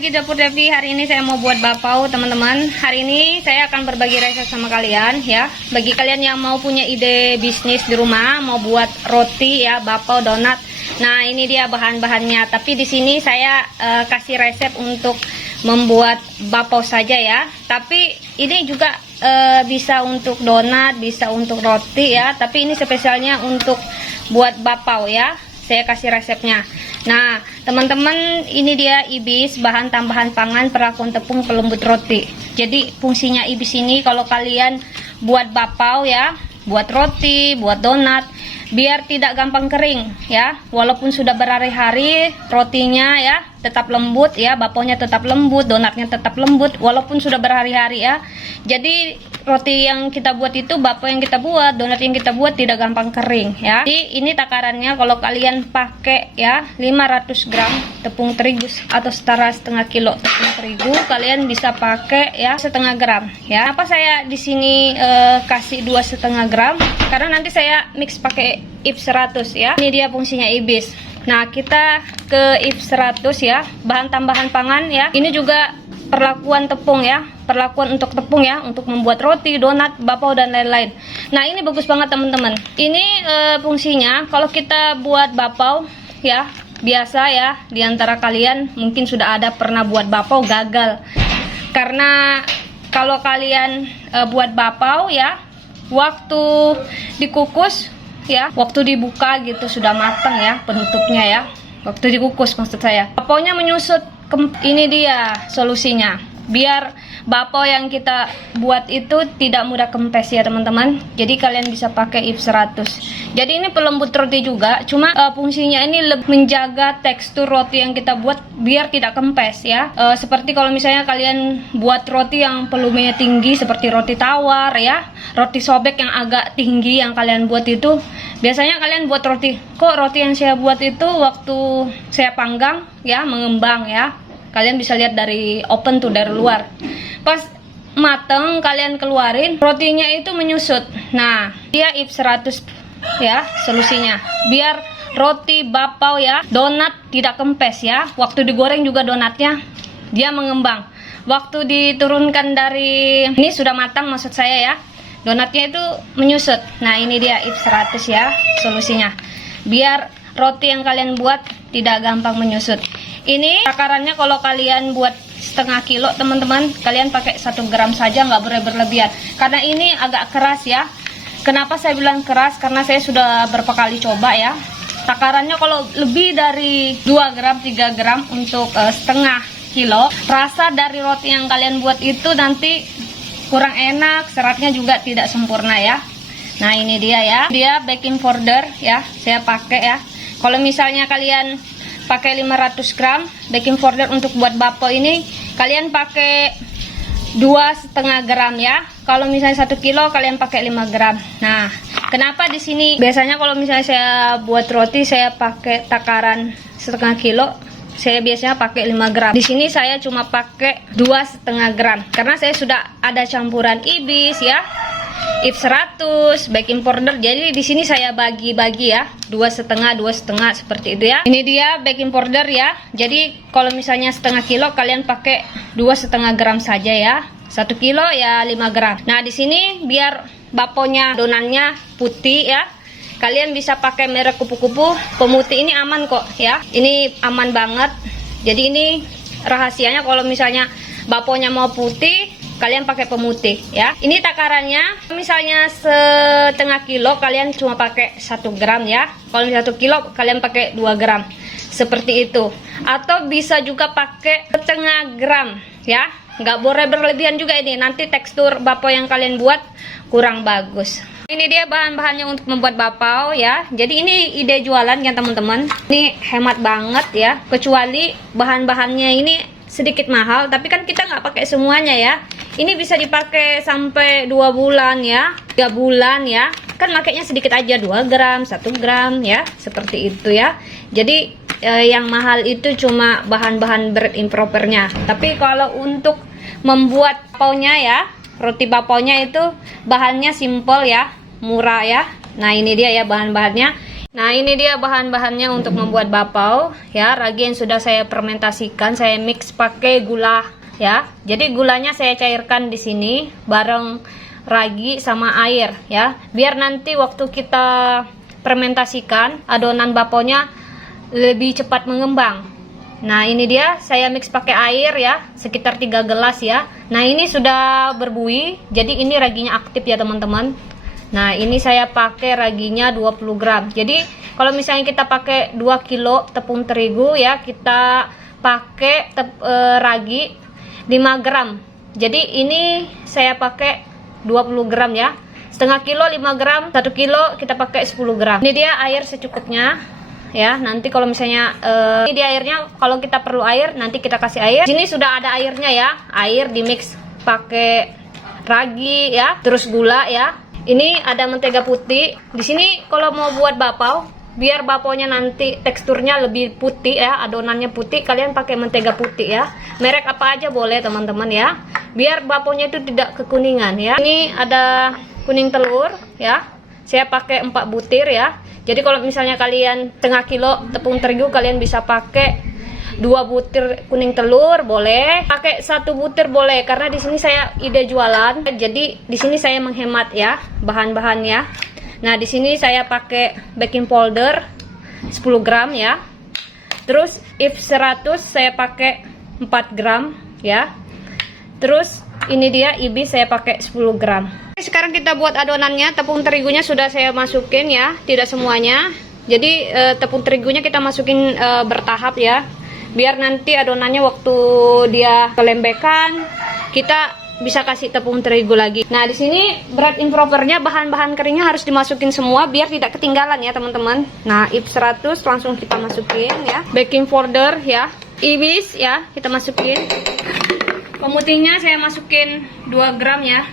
lagi Dapur Devi. Hari ini saya mau buat bapau teman-teman. Hari ini saya akan berbagi resep sama kalian ya. Bagi kalian yang mau punya ide bisnis di rumah, mau buat roti ya, bapau, donat. Nah, ini dia bahan-bahannya. Tapi di sini saya kasih resep untuk membuat bapau saja ya. Tapi ini juga bisa untuk donat, bisa untuk roti ya. Tapi ini spesialnya untuk buat bapau ya. Saya kasih resepnya. Nah, teman-teman, ini dia ibis, bahan tambahan pangan perlakuan tepung pelembut roti. Jadi fungsinya ibis ini kalau kalian buat bapau ya, buat roti, buat donat, biar tidak gampang kering ya. Walaupun sudah berhari-hari, rotinya ya tetap lembut ya, bapaunya tetap lembut, donatnya tetap lembut walaupun sudah berhari-hari ya. Jadi roti yang kita buat itu, bapau yang kita buat, donat yang kita buat tidak gampang kering ya. Jadi ini takarannya kalau kalian pakai ya 500 gram tepung terigu atau setara setengah kilo tepung terigu, kalian bisa pakai ya setengah gram ya. Apa saya di sini kasih 2,5 gram? Karena nanti saya mix pakai IF 100 ya. Ini dia fungsinya ibis. Nah, kita ke IF 100 ya, bahan tambahan pangan ya. Ini juga perlakuan tepung ya, perlakuan untuk tepung ya, untuk membuat roti, donat, bapau dan lain-lain. Nah, ini bagus banget teman-teman. Ini fungsinya kalau kita buat bapau ya, biasa ya, diantara kalian mungkin sudah ada pernah buat bapau gagal. Karena kalau kalian buat bapau ya, waktu dikukus ya, waktu dibuka gitu sudah matang ya penutupnya ya, waktu dikukus maksud saya, bapaunya menyusut. Ini dia solusinya biar bapau yang kita buat itu tidak mudah kempes ya teman-teman. Jadi kalian bisa pakai IF 100. Jadi ini pelembut roti juga, cuma fungsinya ini lebih menjaga tekstur roti yang kita buat biar tidak kempes ya. Seperti kalau misalnya kalian buat roti yang volumenya tinggi seperti roti tawar ya, roti sobek yang agak tinggi yang kalian buat itu, biasanya kalian buat roti, kok roti yang saya buat itu waktu saya panggang ya mengembang ya. Kalian bisa lihat dari open tuh, dari luar. Pas mateng kalian keluarin, rotinya itu menyusut. Nah, dia IF 100 ya solusinya. Biar roti bapau ya, donat tidak kempes ya. Waktu digoreng juga donatnya dia mengembang. Waktu diturunkan dari ini sudah matang maksud saya ya, donatnya itu menyusut. Nah, ini dia IF 100 ya solusinya. Biar roti yang kalian buat tidak gampang menyusut. Ini takarannya kalau kalian buat setengah kilo teman-teman, kalian pakai 1 gram saja, nggak boleh berlebihan. Karena ini agak keras ya. Kenapa saya bilang keras? Karena saya sudah berapa kali coba ya. Takarannya kalau lebih dari 2 gram, 3 gram untuk setengah kilo, rasa dari roti yang kalian buat itu nanti kurang enak, seratnya juga tidak sempurna ya. Nah, ini dia ya. Dia baking powder ya, saya pakai ya. Kalau misalnya kalian pakai 500 gram baking powder untuk buat bapau ini, kalian pakai 2,5 gram ya. Kalau misalnya 1 kilo kalian pakai 5 gram. Nah, kenapa di sini biasanya kalau misalnya saya buat roti saya pakai takaran setengah kilo, saya biasanya pakai 5 gram. Di sini saya cuma pakai 2,5 gram karena saya sudah ada campuran ibis ya, IF 100, baking powder. Jadi di sini saya bagi-bagi ya, 2,5 seperti itu ya. Ini dia baking powder ya. Jadi kalau misalnya setengah kilo kalian pakai 2,5 gram saja ya. 1 kilo ya 5 gram. Nah, di sini biar bapaunya, donannya putih ya, kalian bisa pakai merek kupu-kupu. Pemutih ini aman kok ya. Ini aman banget. Jadi ini rahasianya kalau misalnya bapaunya mau putih, kalian pakai pemutih ya. Ini takarannya misalnya setengah kilo kalian cuma pakai 1 gram ya. Kalau 1 kilo kalian pakai 2 gram seperti itu. Atau bisa juga pakai setengah gram ya. Nggak boleh berlebihan juga ini, nanti tekstur bapau yang kalian buat kurang bagus. Ini dia bahan-bahannya untuk membuat bapau ya. Jadi ini ide jualan ya teman-teman. Ini hemat banget ya. Kecuali bahan-bahannya ini sedikit mahal, tapi kan kita nggak pakai semuanya ya. Ini bisa dipakai sampai 2 bulan ya, 3 bulan ya. Kan makainya sedikit aja, 2 gram, 1 gram ya, seperti itu ya. Jadi yang mahal itu cuma bahan-bahan bread impropernya. Tapi kalau untuk membuat bapaunya ya, roti bapaunya itu bahannya simple ya, murah ya. Nah, ini dia ya bahan-bahannya. Nah, ini dia bahan-bahannya untuk membuat bapau ya. Ragi yang sudah saya fermentasikan, saya mix pakai gula ya. Jadi gulanya saya cairkan di sini bareng ragi sama air ya. Biar nanti waktu kita fermentasikan adonan bapaunya lebih cepat mengembang. Nah, ini dia saya mix pakai air ya, sekitar 3 gelas ya. Nah, ini sudah berbuih. Jadi ini raginya aktif ya, teman-teman. Nah, ini saya pakai raginya 20 gram. Jadi, kalau misalnya kita pakai 2 kilo tepung terigu ya, kita pakai ragi 5 gram. Jadi, ini saya pakai 20 gram ya. Setengah kilo 5 gram, 1 kilo kita pakai 10 gram. Ini dia air secukupnya ya. Nanti kalau misalnya ini dia airnya, kalau kita perlu air, nanti kita kasih air. Sini sudah ada airnya ya. Air di mix pakai ragi ya, terus gula ya. Ini ada mentega putih. Di sini kalau mau buat bapau, biar bapaunya nanti teksturnya lebih putih ya, adonannya putih, kalian pakai mentega putih ya. Merek apa aja boleh, teman-teman ya. Biar bapaunya itu tidak kekuningan ya. Ini ada kuning telur ya. Saya pakai 4 butir ya. Jadi kalau misalnya kalian setengah kilo tepung terigu, kalian bisa pakai 2 butir kuning telur boleh, pakai 1 butir boleh, karena di sini saya ide jualan. Jadi di sini saya menghemat ya bahan-bahannya. Nah, di sini saya pakai baking powder 10 gram ya. Terus if 100 saya pakai 4 gram ya. Terus ini dia ibis saya pakai 10 gram. Sekarang kita buat adonannya. Tepung terigunya sudah saya masukin ya, tidak semuanya. Jadi tepung terigunya kita masukin bertahap ya. Biar nanti adonannya waktu dia kelembekan, kita bisa kasih tepung terigu lagi. Nah, di sini bread impropernya, bahan-bahan keringnya harus dimasukin semua biar tidak ketinggalan ya, teman-teman. Nah, if 100 langsung kita masukin ya. Baking powder ya. Ibis ya, kita masukin. Pemutihnya saya masukin 2 gram ya.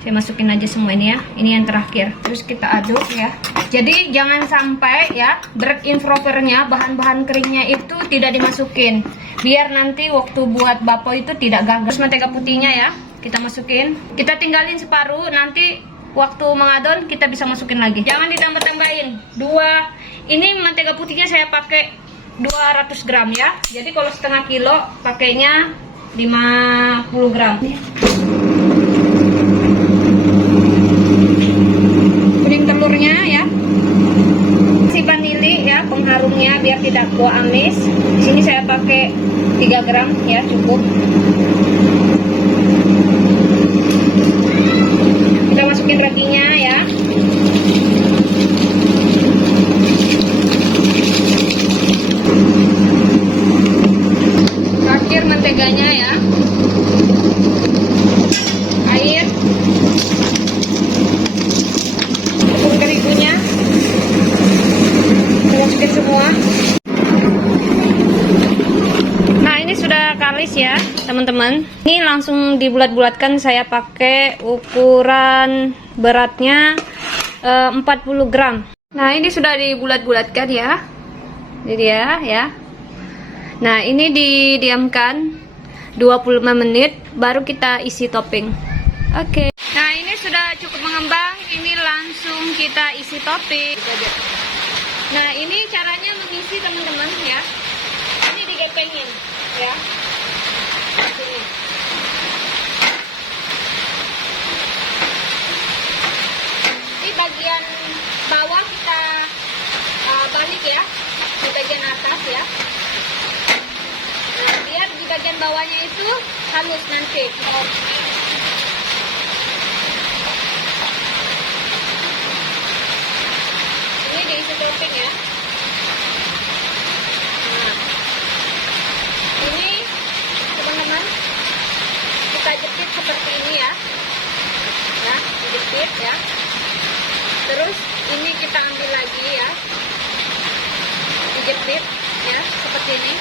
Saya masukin aja semua ini ya. Ini yang terakhir. Terus kita aduk ya. Jadi jangan sampai ya bread impropernya, bahan-bahan keringnya itu tidak dimasukin. Biar nanti waktu buat bapau itu tidak gagal. Terus mentega putihnya ya, kita masukin. Kita tinggalin separuh, nanti waktu mengadon kita bisa masukin lagi. Jangan ditambah-tambahin. Ini mentega putihnya saya pakai 200 gram ya. Jadi kalau setengah kilo pakainya 50 gram. Kuning telurnya ya. Si vanili ya, pengharumnya biar tidak kuah amis. Di sini saya pakai 3 gram ya, cukup. Kita masukin raginya ya. Terakhir menteganya ya. Air. Tepung terigunya. Kita masukin semua. Nah, ini sudah kalis ya, teman-teman. Ini langsung dibulat-bulatkan. Saya pakai ukuran beratnya 40 gram. Nah, ini sudah dibulat-bulatkan ya. Ini dia ya. Nah, ini didiamkan 25 menit baru kita isi topping. Oke. Nah, ini sudah cukup mengembang. Ini langsung kita isi topping. Nah, ini caranya mengisi, teman-teman ya. Ini digepengin ya. Sini. Di bagian bawah kita balik ya, di bagian atas ya. Nah, biar di bagian bawahnya itu halus nanti. Ini diisi topping ya. Nah, ini teman-teman kita jepit seperti ini ya. Ya, dijepit ya. Terus ini kita ambil lagi ya. Dijepit ya, seperti ini.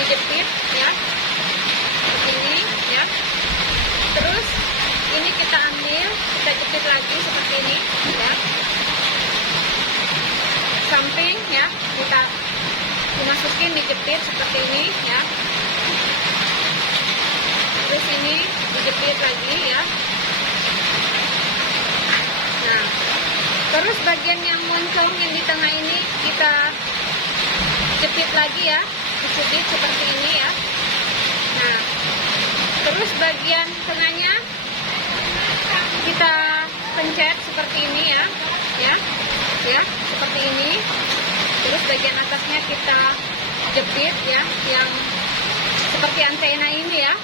Dijepit ya, begini ya. Terus ini kita ambil, kita jepit lagi seperti ini ya. Samping ya, kita dimasukin, dijepit seperti ini ya. Terus ini dijepit lagi ya. Nah, Terus bagian yang moncong yang di tengah ini kita jepit lagi ya, dijepit seperti ini ya. Nah, terus bagian tengahnya kita pencet seperti ini ya, seperti ini. Terus bagian atasnya kita jepit ya, yang seperti antena ini ya.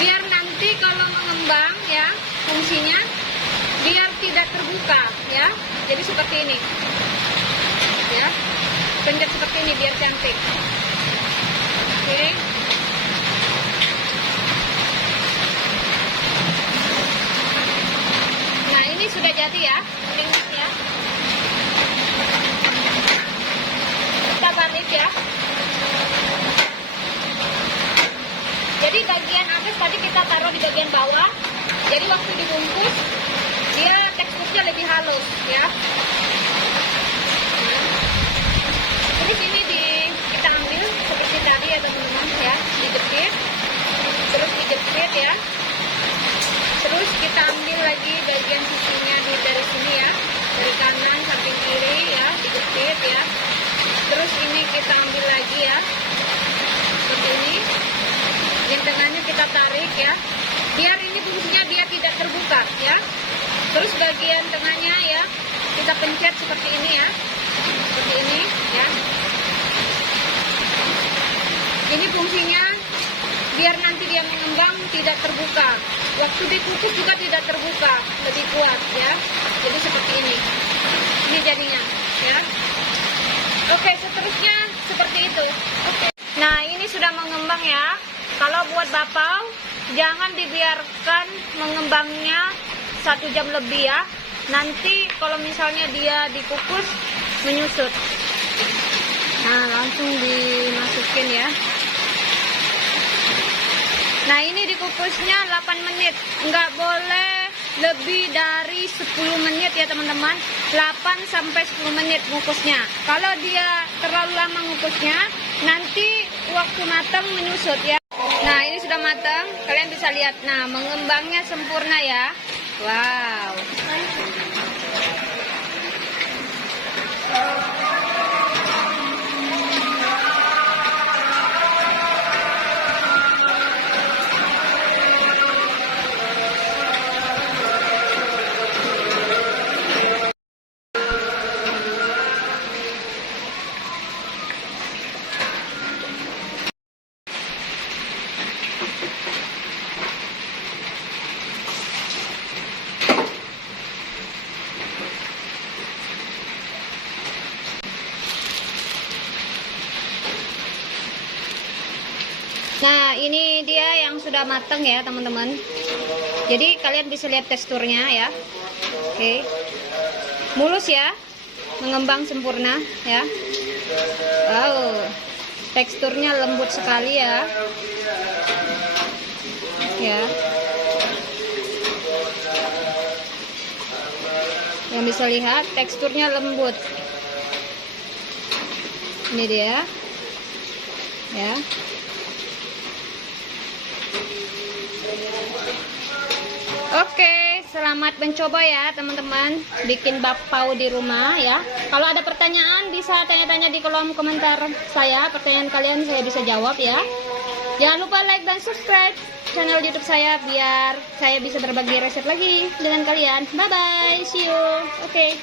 Biar nanti kalau mengembang ya, fungsinya biar tidak terbuka ya. Jadi seperti ini. Ya. Pencet seperti ini biar cantik. Oke. Nah, ini sudah jadi ya. Ringkis ya. Kita balik ya. Jadi bagian atas tadi kita taruh di bagian bawah. Jadi waktu dibungkus dia teksturnya lebih halus ya. Jadi sini kita ambil seperti tadi ya teman-teman ya, dijepit, terus dijepit ya. Terus kita ambil lagi bagian sisinya dari sini ya, dari kanan samping kiri ya, dijepit ya. Terus ini kita ambil lagi ya, seperti ini. Yang tengahnya kita tarik ya, biar ini fungsinya dia tidak terbuka ya. Terus bagian tengahnya ya, kita pencet seperti ini ya, seperti ini ya. Ini fungsinya biar nanti dia mengembang tidak terbuka. Waktu dikukus juga tidak terbuka, lebih kuat ya. Jadi seperti ini. Ini jadinya ya. Oke, seterusnya seperti itu. Oke. Nah, ini sudah mengembang ya. Kalau buat bapau, jangan dibiarkan mengembangnya 1 jam lebih ya. Nanti kalau misalnya dia dikukus menyusut. Nah, langsung dimasukin ya. Nah, ini dikukusnya 8 menit. Nggak boleh lebih dari 10 menit ya teman-teman. 8 sampai 10 menit ngukusnya. Kalau dia terlalu lama ngukusnya, nanti waktu matang menyusut ya. Nah, ini sudah matang. Kalian bisa lihat. Nah, mengembangnya sempurna ya. Wow. Nah, ini dia yang sudah matang ya teman-teman. Jadi kalian bisa lihat teksturnya ya. Oke. Mulus ya. Mengembang sempurna ya. Wow. Teksturnya lembut sekali ya. Ya. Yang bisa lihat teksturnya lembut. Ini dia. Ya. Oke, selamat mencoba ya teman-teman, bikin bapau di rumah ya. Kalau ada pertanyaan bisa tanya-tanya di kolom komentar saya. Pertanyaan kalian saya bisa jawab ya. Jangan lupa like dan subscribe channel YouTube saya biar saya bisa berbagi resep lagi dengan kalian. Bye bye, see you. Oke.